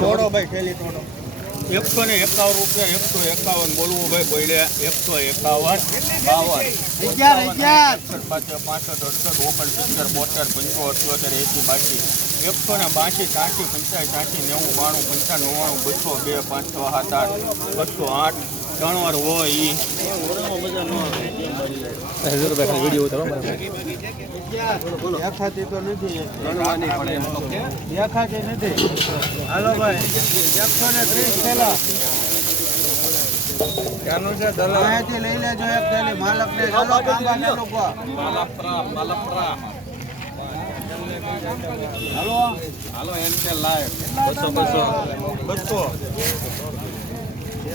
તોડો ભાઈ થેલી તોડો એકસો ને એકાવન રૂપિયા એકસો એકાવન બોલવું ભાઈ બોલે એકસો એકાવન બાવન અગિયાર અગિયાર પાછળ પાસઠ ઓગણ સિત્તેર બોતેર પંચો અઠ્યોતેર એસી બાકી એકસો ને બાસી ત્યાંસી પંચાસી નેવું બાણું પંચાણું નવ્વાણું બસો બે પાંચસો સાત આઠ બસો આઠ ત્રણ વાર હોય એ હજાર રૂપિયા વિડીયો ઉતારો નથી હાલો ભાઈ એકસો ને ત્રીસ પેલા ત્યાંનું છે દલાયાથી લઈ લેજો એક થેલી માલક ને હાલો એમ કે લાઈવ બસો બસો બસો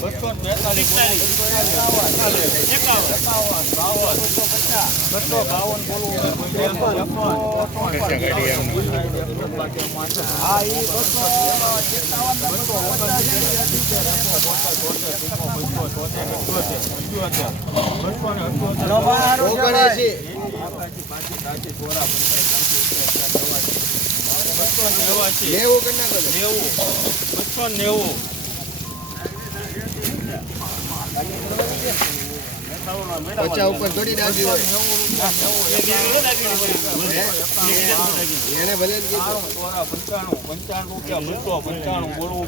બસો બાવન હા એ બસો બસો નેવું બસો નેવું પચા ઉપર થોડી દાગી હોય એને ત્રણસો બે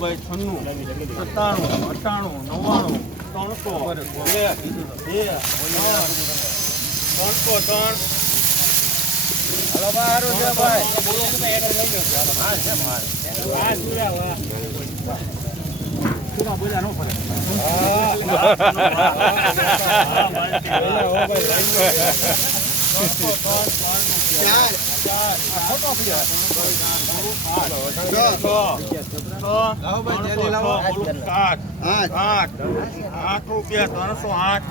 બે ત્રણસો ત્રણ નો પડે આઠ રૂપિયા ત્રણસો આઠ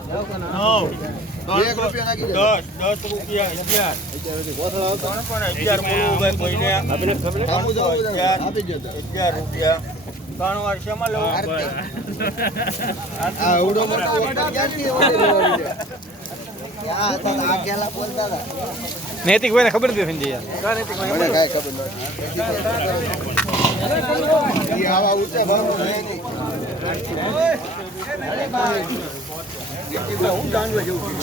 નવ દસ રૂપિયા અગિયાર અગિયાર રૂપિયા ત્રણ વર્ષમાં લઉં નૈતિક ભાઈ ને ખબર નથી સમજી યાર હું જાણવા